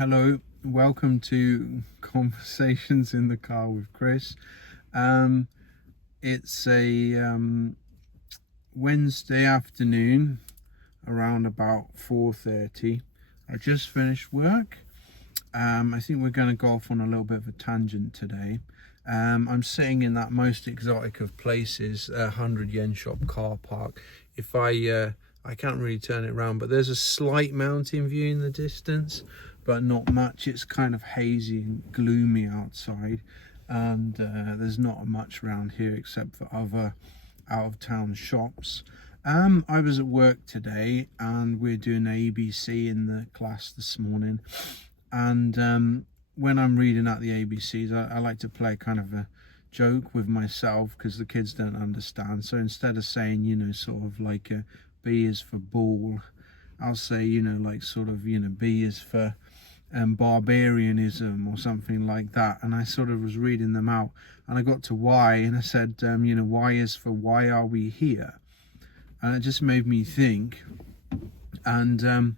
Hello, welcome to Conversations in the Car with Chris. It's a Wednesday afternoon around about 4:30. I just finished work. I think we're going to go off on a little bit of a tangent today. I'm sitting in that most exotic of places, 100 yen shop car park. If I can't really turn it around, but there's a slight mountain view in the distance, but not much. It's kind of hazy and gloomy outside, and there's not much around here except for other out-of-town shops. I was at work today, and we're doing ABC in the class this morning, and when I'm reading out the ABCs, I like to play kind of a joke with myself because the kids don't understand. So instead of saying, sort of like a B is for ball, I'll say, like sort of, B is for barbarianism or something like that. And I sort of was reading them out, and I got to Y, and I said, Y is for why are we here? And it just made me think, and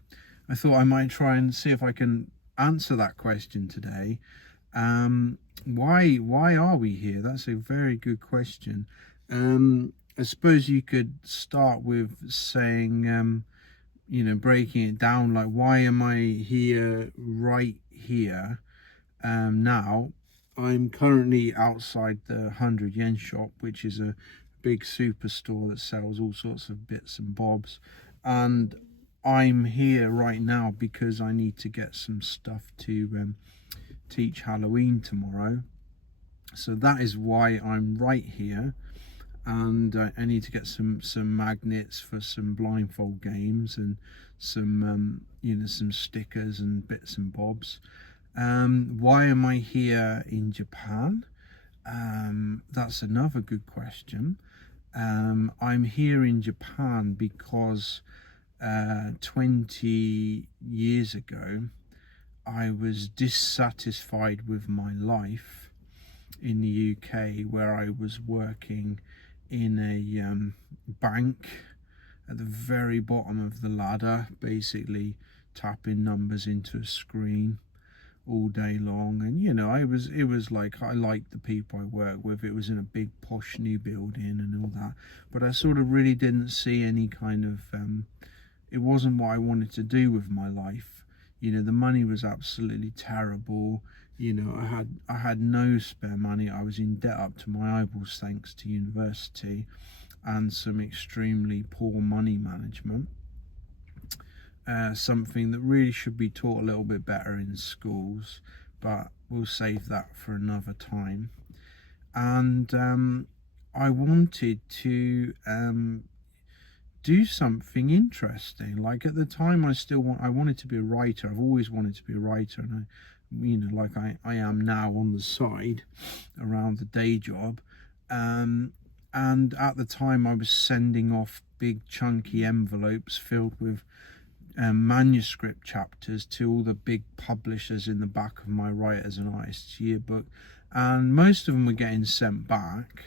I thought I might try and see if I can answer that question today. Why are we here? That's a very good question. I suppose you could start with saying, breaking it down, like, why am I here right here now? I'm currently outside the 100 yen shop, which is a big superstore that sells all sorts of bits and bobs, and I'm here right now because I need to get some stuff to teach Halloween tomorrow. So that is why I'm right here, and I need to get some magnets for some blindfold games and some some stickers and bits and bobs. Why am I here in Japan? That's another good question. I'm here in Japan because 20 years ago I was dissatisfied with my life in the UK, where I was working in a bank at the very bottom of the ladder, basically tapping numbers into a screen all day long. And it was like, I liked the people I worked with. It was in a big posh new building and all that, but I sort of really didn't see any kind of it wasn't what I wanted to do with my life. The money was absolutely terrible. I had no spare money. I was in debt up to my eyeballs thanks to university and some extremely poor money management. Something that really should be taught a little bit better in schools, but we'll save that for another time. And I wanted to do something interesting. Like, at the time, I wanted to be a writer. I've always wanted to be a writer, and I am now on the side around the day job. And at the time, I was sending off big chunky envelopes filled with manuscript chapters to all the big publishers in the back of my Writers and Artists yearbook, and most of them were getting sent back,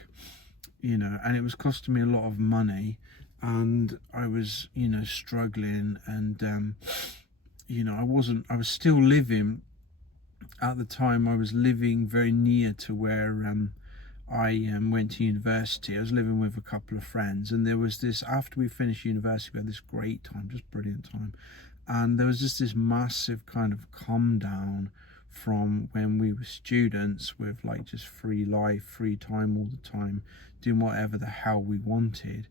and it was costing me a lot of money, and I was struggling, and I was still living, at the time I was living very near to where I went to university. I was living with a couple of friends, and there was this, after we finished university, we had this great time, just brilliant time, and there was just this massive kind of come down from when we were students, with like just free life, free time all the time, doing whatever the hell we wanted,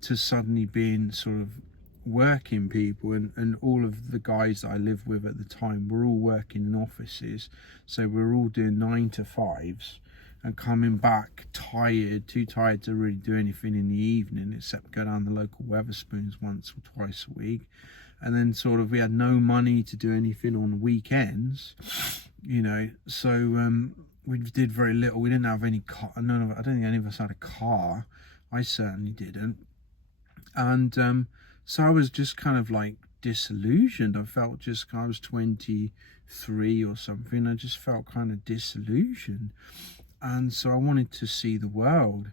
to suddenly being sort of working people, and all of the guys that I lived with at the time were all working in offices, so we were all doing 9 to 5s and coming back tired, too tired to really do anything in the evening except go down the local Weatherspoons once or twice a week. And then sort of we had no money to do anything on weekends, so we did very little. We didn't have any car. I don't think any of us had a car. I certainly didn't. And so I was just kind of like disillusioned. I was 23 or something. I just felt kind of disillusioned. And so I wanted to see the world.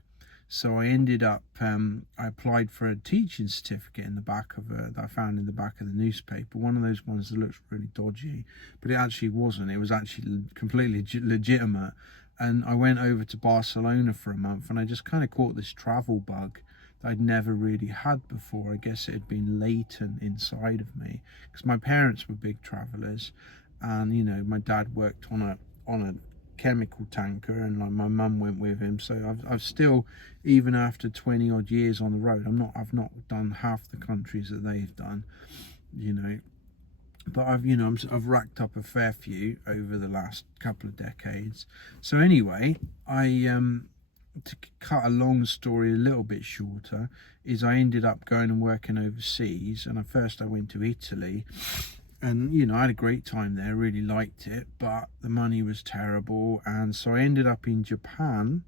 So I ended up, I applied for a teaching certificate in the back of that I found in the back of the newspaper. One of those ones that looks really dodgy, but it actually wasn't. It was actually completely legitimate. And I went over to Barcelona for a month, and I just kind of caught this travel bug that I'd never really had before. I guess it had been latent inside of me because my parents were big travelers, and you know, my dad worked on a chemical tanker, and like my mum went with him. So I've still, even after 20 odd years on the road, I've not done half the countries that they've done, you know. But I've racked up a fair few over the last couple of decades. So anyway, to cut a long story a little bit shorter, is I ended up going and working overseas. And at first I went to Italy, and you know, I had a great time there, really liked it, but the money was terrible. And so I ended up in Japan,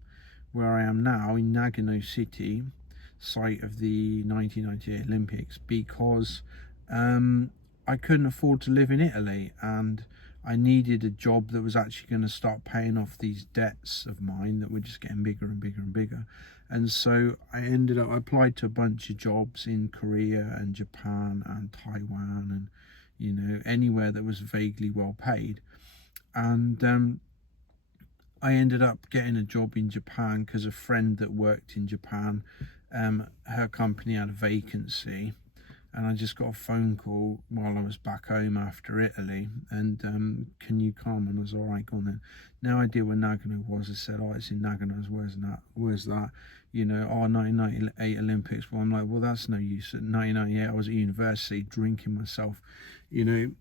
where I am now, in Nagano City, site of the 1998 Olympics, because I couldn't afford to live in Italy, and I needed a job that was actually going to start paying off these debts of mine that were just getting bigger and bigger and bigger. And so I applied to a bunch of jobs in Korea and Japan and Taiwan, and you know, anywhere that was vaguely well paid. And I ended up getting a job in Japan because a friend that worked in Japan, her company had a vacancy, and I just got a phone call while I was back home after Italy, and can you come? And I was all right, go on then. No idea where Nagano was. I said, oh, it's in Nagano. Where's that? You know, oh, 1998 Olympics. Well, I'm like, well, that's no use. At 1998, I was at university drinking myself, you know,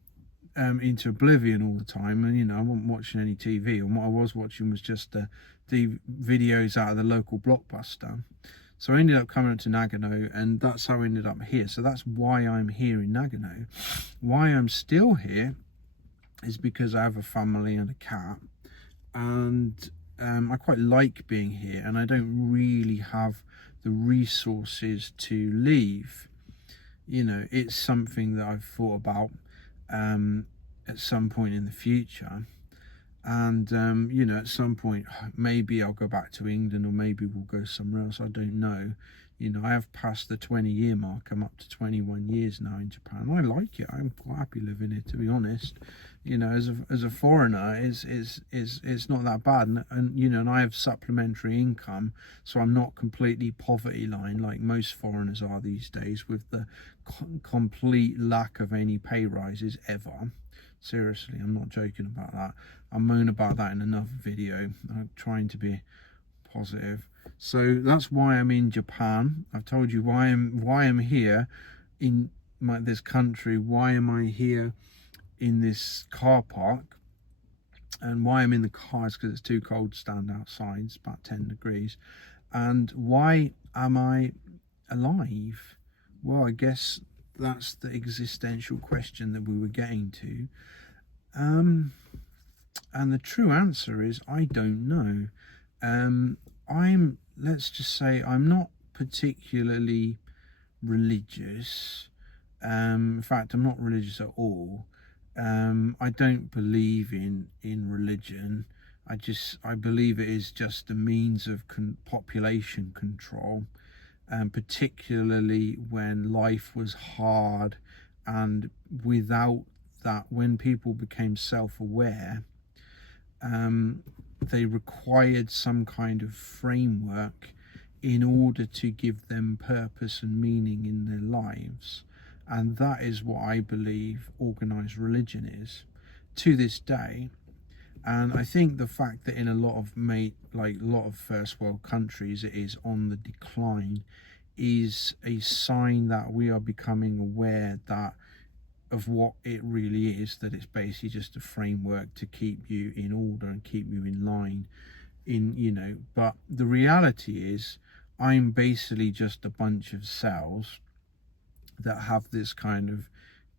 into oblivion all the time, and you know, I wasn't watching any TV, and what I was watching was just the videos out of the local Blockbuster. So I ended up coming up to Nagano, and that's how I ended up here. So that's why I'm here in Nagano. Why I'm still here is because I have a family and a cat, and I quite like being here, and I don't really have the resources to leave. You know, it's something that I've thought about at some point in the future, and you know, at some point maybe I'll go back to England, or maybe we'll go somewhere else. I don't know. You know, I have passed the 20-year mark. I'm up to 21 years now in Japan. I like it. I'm quite happy living here, to be honest. You know, as a foreigner, it's not that bad, and you know, and I have supplementary income, so I'm not completely poverty line like most foreigners are these days, with the complete lack of any pay rises ever. Seriously, I'm not joking about that. I'll moan about that in another video. I'm trying to be positive. So that's why I'm in Japan. I've told you why I'm here in this country. Why am I here in this car park? And why I'm in the car is because it's too cold to stand outside. It's about 10 degrees. And why am I alive? Well, I guess that's the existential question that we were getting to. And the true answer is I don't know. Let's just say I'm not particularly religious. In fact, I'm not religious at all. I don't believe in religion. I believe it is just a means of population control, particularly when life was hard, and without that, when people became self-aware, they required some kind of framework in order to give them purpose and meaning in their lives. And that is what I believe organized religion is to this day. And I think the fact that in a lot of first world countries it is on the decline is a sign that we are becoming aware of what it really is, that it's basically just a framework to keep you in order and keep you in line, but the reality is I'm basically just a bunch of cells that have this kind of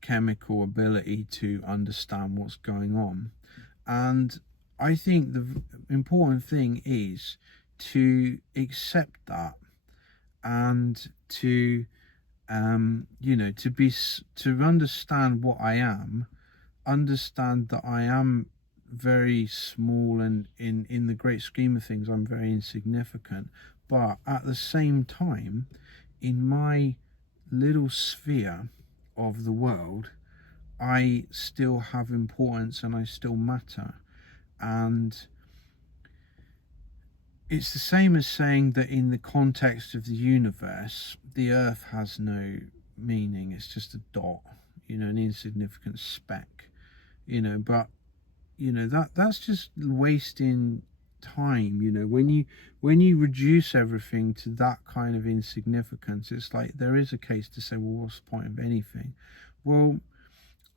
chemical ability to understand what's going on. And I think the important thing is to accept that, and to to understand what I am, understand that I am very small, and in the great scheme of things I'm very insignificant, But at the same time, in my little sphere of the world, I still have importance and I still matter. And it's the same as saying that in the context of the universe, the earth has no meaning. It's just a dot, an insignificant speck, but that's just wasting time. When you reduce everything to that kind of insignificance, it's like there is a case to say, well, what's the point of anything? Well,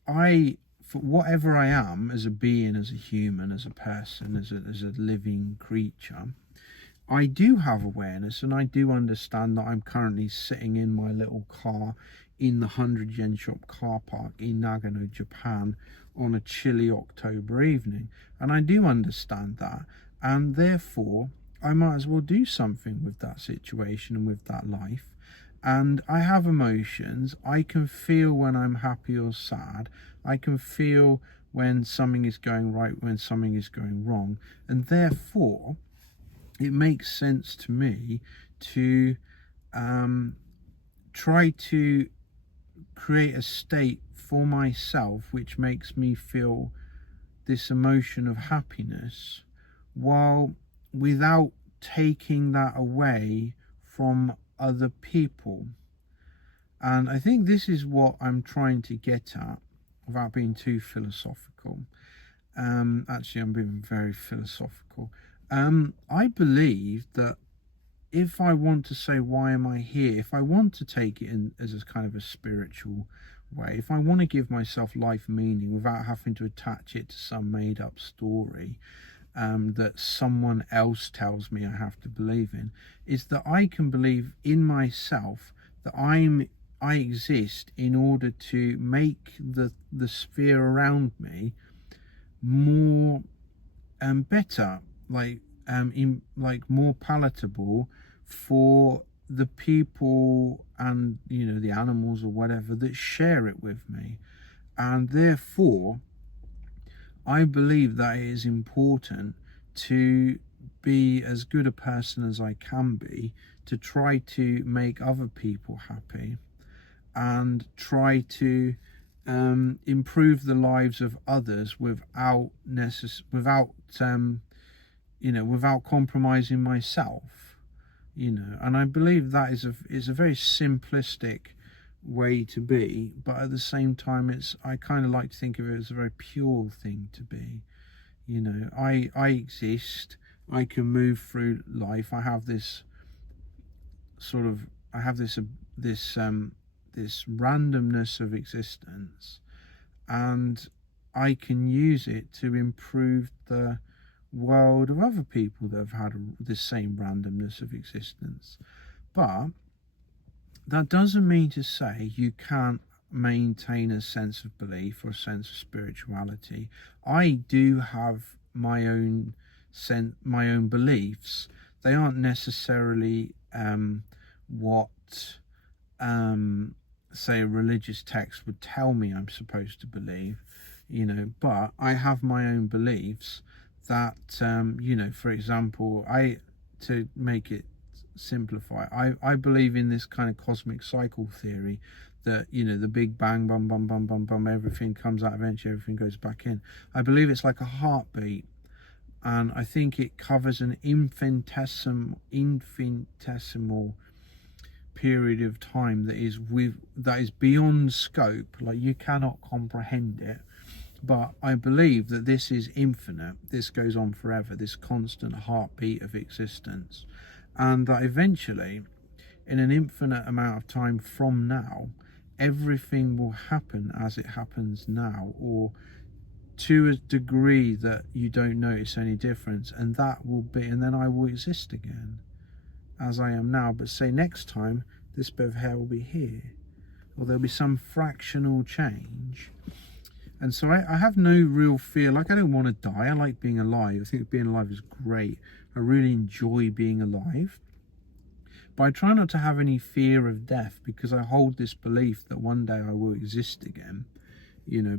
for whatever I am as a being, as a human, as a person, as a living creature, I do have awareness, and I do understand that I'm currently sitting in my little car in the 100 yen shop car park in Nagano, Japan on a chilly October evening. And I do understand that. And therefore, I might as well do something with that situation and with that life. And I have emotions. I can feel when I'm happy or sad. I can feel when something is going right, when something is going wrong. And therefore, it makes sense to me to try to create a state for myself which makes me feel this emotion of happiness, while without taking that away from other people. And I think this is what I'm trying to get at without being too philosophical. Actually, I'm being very philosophical. I believe that if I want to say, why am I here? If I want to take it in as a kind of a spiritual way, if I want to give myself life meaning without having to attach it to some made up story that someone else tells me I have to believe in, is that I can believe in myself that I exist in order to make the sphere around me more better, more palatable for the people and the animals or whatever that share it with me. And therefore I believe that it is important to be as good a person as I can be, to try to make other people happy and try to improve the lives of others without compromising myself, and I believe that is a very simplistic way to be, but at the same time I kind of like to think of it as a very pure thing to be. I exist, I can move through life, I have this randomness of existence, and I can use it to improve the world of other people that have had the same randomness of existence. But that doesn't mean to say you can't maintain a sense of belief or a sense of spirituality. I do have my own beliefs. They aren't necessarily what say a religious text would tell me I'm supposed to believe, but I have my own beliefs that for example, to make it simplify, I believe in this kind of cosmic cycle theory that the Big Bang, bum bum bum bum bum, everything comes out, eventually everything goes back in. I believe it's like a heartbeat, and I think it covers an infinitesimal period of time that is beyond scope, like you cannot comprehend it. But I believe that this is infinite, this goes on forever, this constant heartbeat of existence, and that eventually, in an infinite amount of time from now, everything will happen as it happens now, or to a degree that you don't notice any difference, and then I will exist again as I am now. But say next time, this bit of hair will be here, or there'll be some fractional change. And so I have no real fear. I don't want to die. I like being alive. I think being alive is great. I really enjoy being alive. But I try not to have any fear of death, because I hold this belief that one day I will exist again.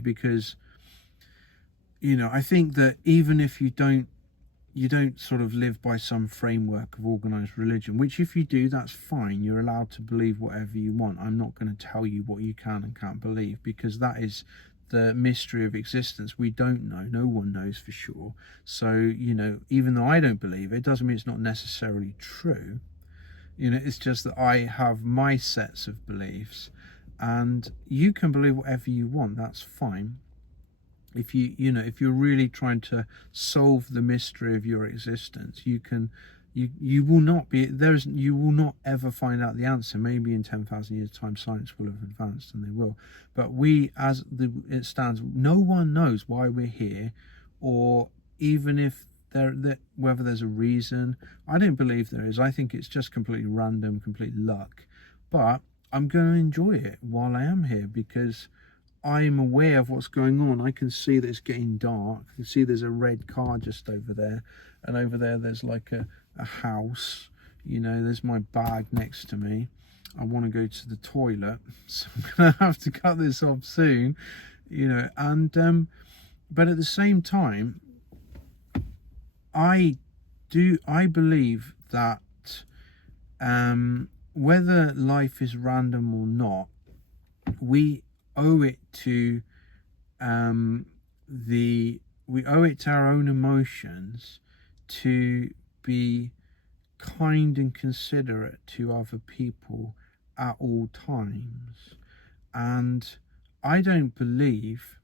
Because I think that even if you don't you don't sort of live by some framework of organized religion, which if you do, that's fine. You're allowed to believe whatever you want. I'm not going to tell you what you can and can't believe, because that is the mystery of existence. We don't know. No one knows for sure. So, you know, even though I don't believe it, doesn't mean it's not necessarily true. You know, it's just that I have my sets of beliefs, and you can believe whatever you want. That's fine. If if you're really trying to solve the mystery of your existence, you will not be you will not ever find out the answer. Maybe in 10,000 years time science will have advanced, and they will, but it stands, no one knows why we're here, or even if whether there's a reason. I don't believe there is. I think it's just completely random, complete luck, but I'm going to enjoy it while I am here, because I'm aware of what's going on. I can see that it's getting dark. I can see there's a red car just over there, and over there there's like a house. You know, there's my bag next to me. I want to go to the toilet, so I'm gonna have to cut this off soon. You know, and but at the same time, I believe that whether life is random or not, we owe it to our own emotions to be kind and considerate to other people at all times. And I don't believe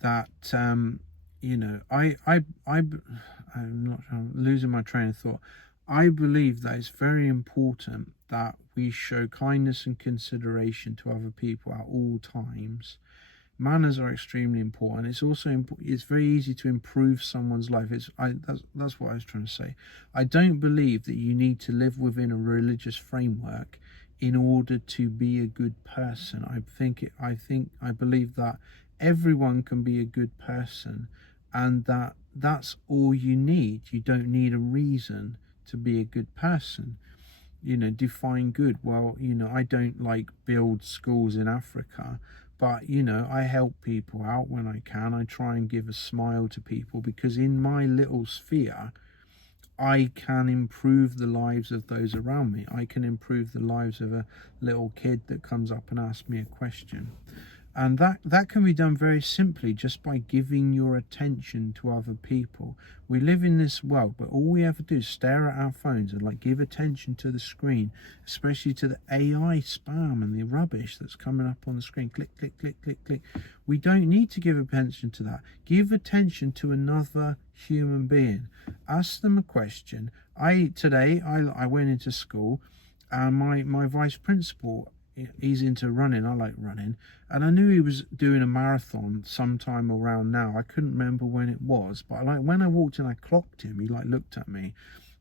that I'm losing my train of thought. I believe that it's very important that we show kindness and consideration to other people at all times. Manners are extremely important. It's also it's very easy to improve someone's life. That's what I was trying to say. I don't believe that you need to live within a religious framework in order to be a good person. I believe that everyone can be a good person, and that's all you need. You don't need a reason to be a good person. You know, define good. Well, you know, I don't like build schools in Africa, but you know, I help people out when I can. I try and give a smile to people, because in my little sphere I can improve the lives of those around me. I can improve the lives of a little kid that comes up and asks me a question. And that can be done very simply, just by giving your attention to other people. We live in this world, but all we ever do is stare at our phones and like give attention to the screen, especially to the AI spam and the rubbish that's coming up on the screen. Click, click, click, click, click. We don't need to give attention to that. Give attention to another human being. Ask them a question. Today I went into school, and my vice principal, he's into running. I like running, and I knew he was doing a marathon sometime around now. I couldn't remember when it was, but when I walked in, I clocked him. He looked at me,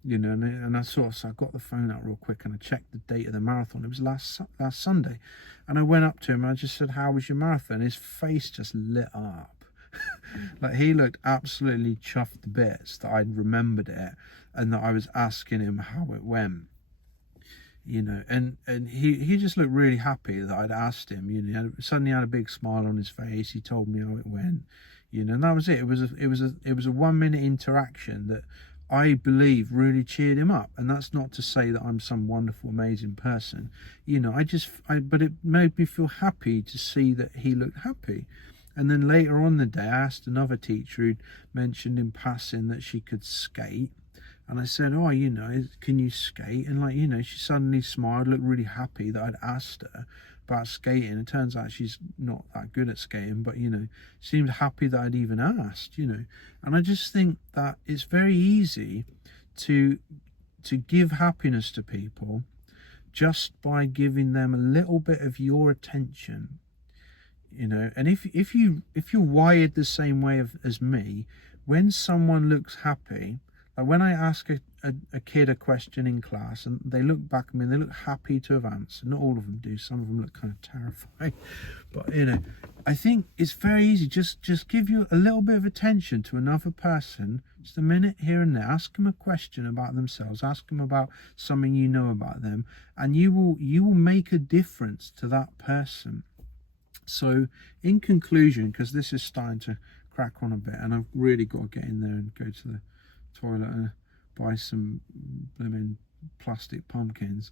you know, and so I got the phone out real quick and I checked the date of the marathon. It was last Sunday, and I went up to him and I just said, "How was your marathon?" His face just lit up. Like, he looked absolutely chuffed to bits that I'd remembered it and that I was asking him how it went. You know, and he just looked really happy that I'd asked him. You know, suddenly had a big smile on his face. He told me how it went, you know, and that was it. It was a 1 minute interaction that I believe really cheered him up. And that's not to say that I'm some wonderful, amazing person, you know. But it made me feel happy to see that he looked happy. And then later on the day, I asked another teacher who'd mentioned in passing that she could skate. And I said, "Oh, you know, can you skate?" And like, you know, she suddenly smiled, looked really happy that I'd asked her about skating. It turns out she's not that good at skating, but you know, seemed happy that I'd even asked, you know. And I just think that it's very easy to give happiness to people just by giving them a little bit of your attention, you know. And if you're wired the same way as me, when someone looks happy, like when I ask a kid a question in class and they look back at me and they look happy to have answered, not all of them do, some of them look kind of terrified, but you know, I think it's very easy. Just give you a little bit of attention to another person, just a minute here and there. Ask them a question about themselves, ask them about something you know about them, and you will make a difference to that person. So in conclusion, because this is starting to crack on a bit and I've really got to get in there and go to the toilet and buy some blooming plastic pumpkins.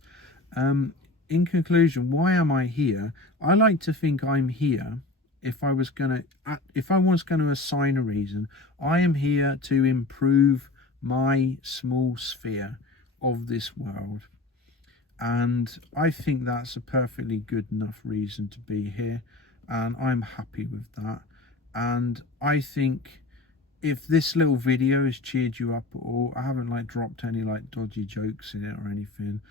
In conclusion, why am I here? I like to think I'm here. If I was going to assign a reason, I am here to improve my small sphere of this world. And I think that's a perfectly good enough reason to be here, and I'm happy with that. And I think if this little video has cheered you up at all, I haven't like dropped any like dodgy jokes in it or anything,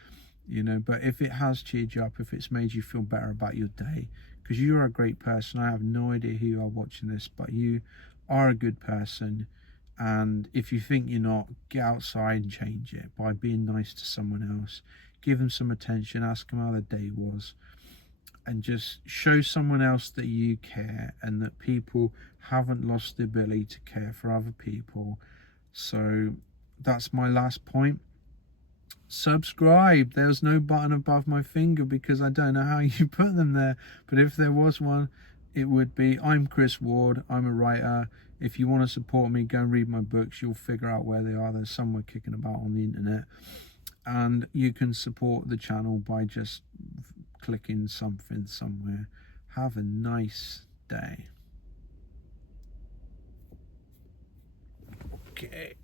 you know, but if it has cheered you up, if it's made you feel better about your day, because you're a great person. I have no idea who you are watching this, but you are a good person. And if you think you're not, get outside and change it by being nice to someone else. Give them some attention, ask them how their day was, and just show someone else that you care and that people haven't lost the ability to care for other people. So that's my last point. Subscribe. There's no button above my finger because I don't know how you put them there, but if there was one, it would be. I'm Chris Ward. I'm a writer. If you want to support me, go and read my books. You'll figure out where they are. They're somewhere kicking about on the internet. And you can support the channel by just clicking something somewhere. Have a nice day. Okay.